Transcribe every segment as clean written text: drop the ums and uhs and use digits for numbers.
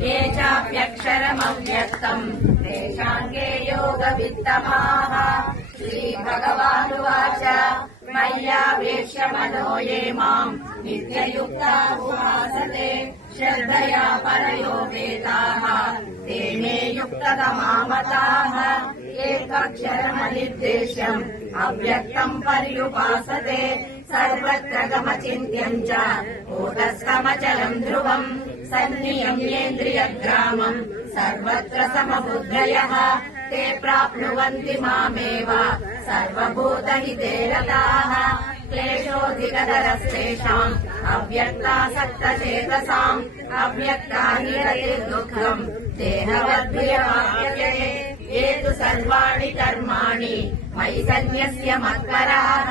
ये चाप्यक्षरमव्यक्तम् तेषाङ्गे योगवित्तमाः। श्रीभगवानुवाच मय्यावेश्य मनो ये माम् नित्ययुक्ता उपासते श्रद्धया परयोपेताः ते मे युक्ततमामताः। एकक्षरमनिर्देश्यम् अव्यक्तम् पर्युपासते सर्वत्र गमचिन्त्यम् च कूटस्थमचलम् ध्रुवम् सन्नियम्येन्द्रियग्रामम् सर्वत्र समबुद्धयः ते प्राप्नुवन्ति मामेव सर्वभूतहिते रताः। क्लेशोऽधिकतरस्तेषाम् अव्यक्तासक्तचेतसाम् अव्यक्ता निरतिर्दुःखम् देहवद्भिर्वाप्यते। ये तु सर्वाणि कर्माणि मयि सन्न्यस्य मत्पराः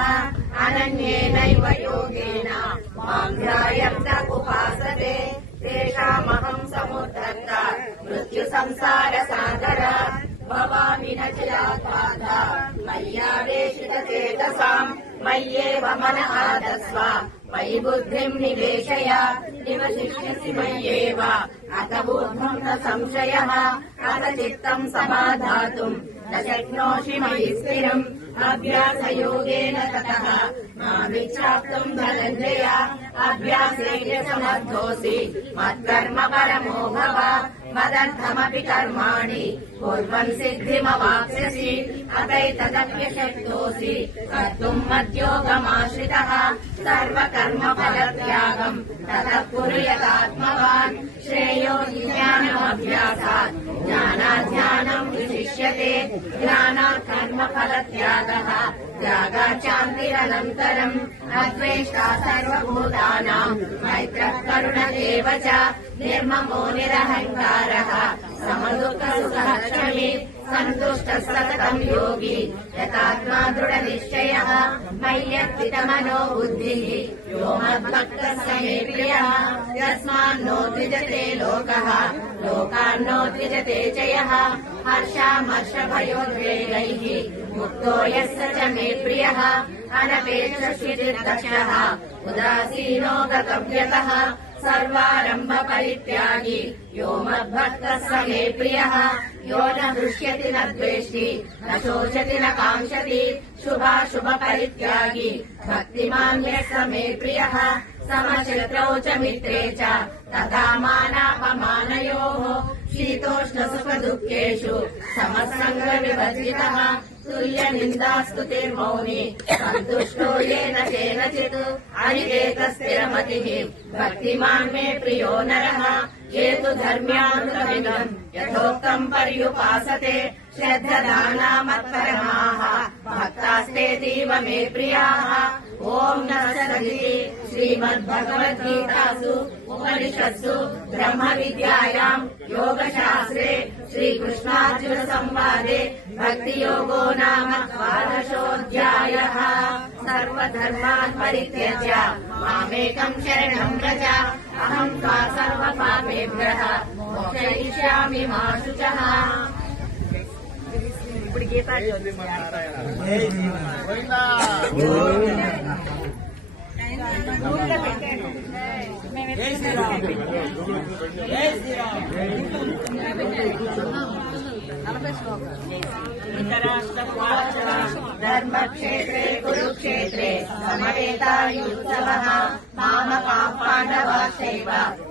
अनन्येनैव योगेन माम् ध्यायन्त उपासते तेषामहम् समुद्धर्ता मृत्युसंसारसागरात् भवामि न चिरात्पादा मय्यावेशितचेतसाम् मय्येव मन आदस्व मयि बुद्धिम् निवेशय निवशिष्यसि मय्येव अत ऊर्ध्वम् न संशयः। अत चित्तम् समाधातुम् न शक्नोषि मयि स्थिरम् अभ्यासयोगेन ततः मामिच्छाप्तुम् धनञ्जय। अभ्यासेन समर्थोऽसि मत्कर्म परमो भव मदर्थमपि कर्माणि कुर्वन् सिद्धिमवाप्स्यसि। अतैतदप्यशक्तोऽसि कर्तुम् मद्योगमाश्रितः सर्वकर्मफलत्यागम् ततः कुरु यदात्मवान्। श्रेयो हि ज्ञानमभ्यासात् ज्ञानाध्यानम् विशिष्यते ज्ञानात् कर्मफलत्यागः त्यागात् शान्तिरनन्तरम्। अद्वेष्टा सर्वभूतानाम् मैत्रः करुण एव च निर्ममो निरहङ्कारः समदुःखसुखः क्षमी सन्तुष्टः सततम् योगी यतात्मा दृढनिश्चयः। मय्यर्पितमनो बुद्धिः यो मद्भक्तः स मे प्रियः। यस्मान्नो द्विजते लोकः लोकान्नो द्विजते च यः हर्षामर्षभयोद्वेगैः मुक्तो यः स च मे प्रियः। अनपेक्षश्चिदक्षः उदासीनो गतव्यतः सर्वारम्भ परित्यागी यो मद्भक्तः स मे प्रियः। यो न हृष्यति न द्वेष्टि न शोचति न काङ्क्षति शुभाशुभ परित्यागी भक्तिमान् यः स मे प्रियः। समचित्रौ च मित्रे च तथा मानापमानयोः शीतोष्णसुखदुःखेषु समसङ्गविवर्जितः तुल्यनिन्दास्तुतिर्मौनी सन्तुष्टो येन केनचित् अनिकेतस्थिरमतिः भक्तिमान् मे प्रियो नरः। ये तु धर्म्यानुगमिनम् यथोक्तम् पर्युपासते श्रद्धदाना मत्परमाः भक्तास्तेतीव मे प्रियाः। ॐ नमः श्रीमद्भगवद्गीतासु उपनिषत्सु ब्रह्मविद्यायाम् योगशास्त्रे श्रीकृष्णार्जुनसंवादे भक्तियोगो नाम द्वादशोऽध्यायः। सर्वधर्मान् परित्यज्य मामेकम् शरणम् व्रज अहम् त्वा सर्वपापेभ्यः मोक्षयिष्यामि मा शुचः। ఇప్పుడు గీత धर्मक्षेत्रे कुरुक्षेत्रे समवेतायुत्सवः मामकाः पाण्डवाश्चैव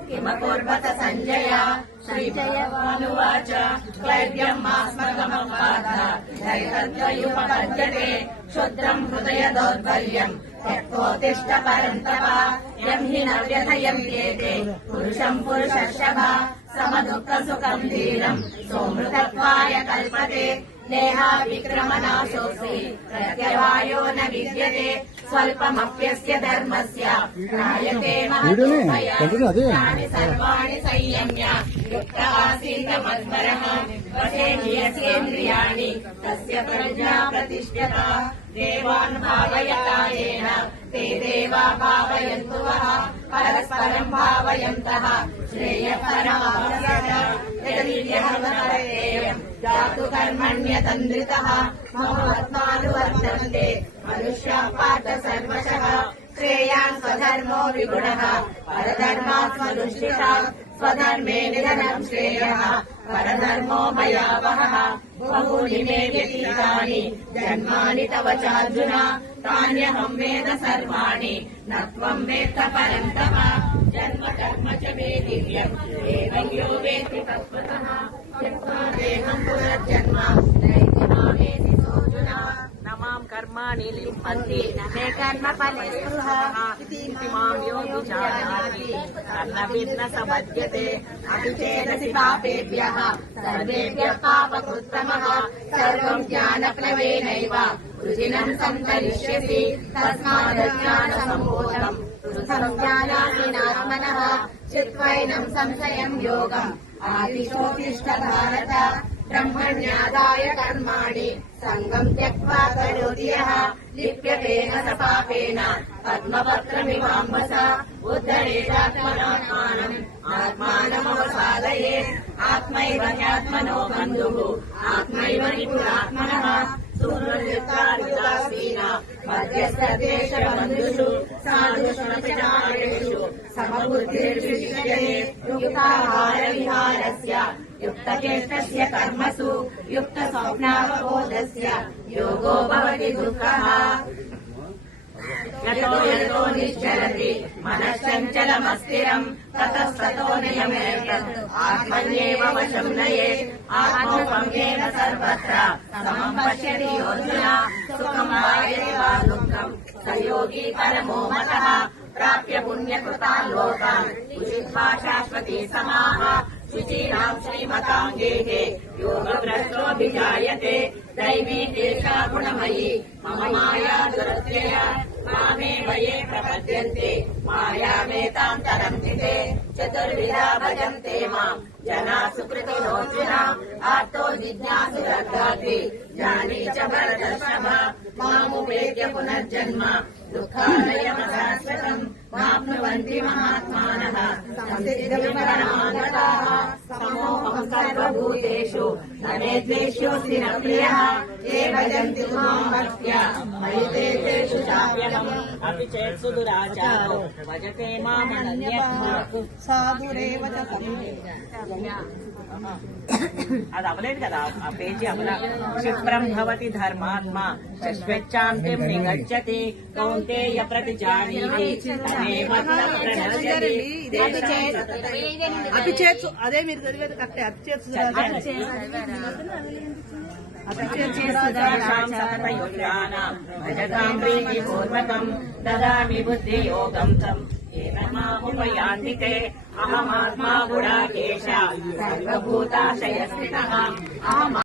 किमकुर्वत सञ्जय। श्रीभगवानुवाच क्लैब्यमास्मगमपाद दैतद्वयुपपद्यते क्षुद्रम् हृदय दौर्बल्यम् त्यक्तोत्तिष्ठ परन्तप यम् हि न व्यथयन्त्येते पुरुषम् पुरुषर्षभ समदुःखसुखम् धीरम् सोऽमृतत्वाय कल्पते। नेहा विक्रमनाशोऽस्ति प्रत्यवायो न विद्यते स्वल्पमप्यस्य धर्मस्य त्रायते महत्तोभयानि सर्वाणि संयम्य युक्त आसीत् मत्परः वशे नियस्येन्द्रियाणि तस्य प्रज्ञा प्रतिष्ठता। देवान् भावयता येन ते देवा भावयन्तु वः परस्परम् भावयन्तः श्रेयःपरमाप्स्यत् जातु कर्मण्यतन्द्रितः ममात्मानुवर्तन्ते मनुष्याः पार्थ सर्वशः। श्रेयान् स्वधर्मो विगुणः परधर्मात् स्वनुष्ठितात् स्वधर्मे निधनं श्रेयः परधर्मो भयावहः बहूनि मे व्यतीतानि जन्मानि तव चार्जुन तान्यहं वेद सर्वाणि न त्वं वेत्थ परन्तप जन्म कर्म च मे दिव्यम् एवं यो वेत्ति तत्त्वतः त्यक्त्वा देहं पुनर्जन्म नैति मामेति सोऽर्जुन न मां कर्माणि लिम्पन्ति मे कर्मफले स्पृहः इति मां योगिजानाति तन्न स बध्यते अपि चेदसि पापेभ्यः सर्वेभ्यः पापकृत्तमः सर्वं ज्ञानप्लवेनैव वृजिनं सन्तरिष्यसि तस्मादज्ञानसम्मोहम् संज्ञानात्मनः चित्वैनं संशयं योगम् आदिशोतिष्ठ भारत ब्रह्मण्यादाय कर्माणि सङ्गम् त्यक्त्वा करोति यः लिप्यतेन स पापेन पद्मपत्रमिवाम्बस उद्धरेदात्मनात्मानम् आत्मानमवसादयेत् आत्मैव ह्यात्मनो बन्धुः आत्मैव रिपुरात्मनः सुहृद्युक्तारुदासीन मध्यस्थदेशबन्धुषु साधुष्वचारेषु समबुद्धिर्विशिष्यते युक्ताहारविहारस्य युक्तचेष्टस्य कर्मसु युक्तस्वप्नावबोधस्य योगो भवति दुःखः यतो यतो निश्चरति मनश्चञ्चलमस्थिरम् ततस्ततो नियमेतत् आत्मन्येव वशं नयेत् आत्मोपम्येन सर्वत्र समं पश्यति योऽर्जुन सुखं वा वा दुःखम् स योगी परमो मतः प्राप्य पुण्यकृतान् लोकान् उषित्वा शाश्वती समाः शुचीनां श्रीमताङ्गेः योगभ्रष्टोऽभिजायते दैवी एषा गुणमयी मम माया दुरत्यय मामेव ये प्रपद्यन्ते मायामेतां तरन्ति ते चतुर्विधा भजन्ते माम् जना सुकृतिनोऽर्जुन आर्तो जिज्ञासुरर्धाति जानी च भरतर्षभ मामुपेत्य पुनर्जन्म दुःखालयमशाश्वतम् नाप्नुवन्ति महात्मानः संसिद्धिम् परमागताः समोऽहं सर्वभूतेषु न मे द्वेष्योऽस्ति न प्रियः ये भजन्ति मां भक्त्या मयि ते तेषु चाप्यहम् अपि चेत् सुदुराचारो भजते मामनन्यः సాధురేవ చ అది అవలేదు కదా ఆ పేజీ అవలా క్షిప్రం భవతి ధర్మాత్మా స్వేచ్ఛాంతిం నిగచ్చతి కౌంతేయ ప్రతిజానీతి తమేవ ప్రణశ్యతి అపిచేత్సు అదే మీరు చదివేది కరెక్టే అపిచేత్సు భజతాం ప్రీతిపూర్వకం దదామి బుద్ధియోగం తం ఏన మాముపయాంతి తే అహమాత్మా గుడాకేశ సర్వభూతాశయస్థితః అహం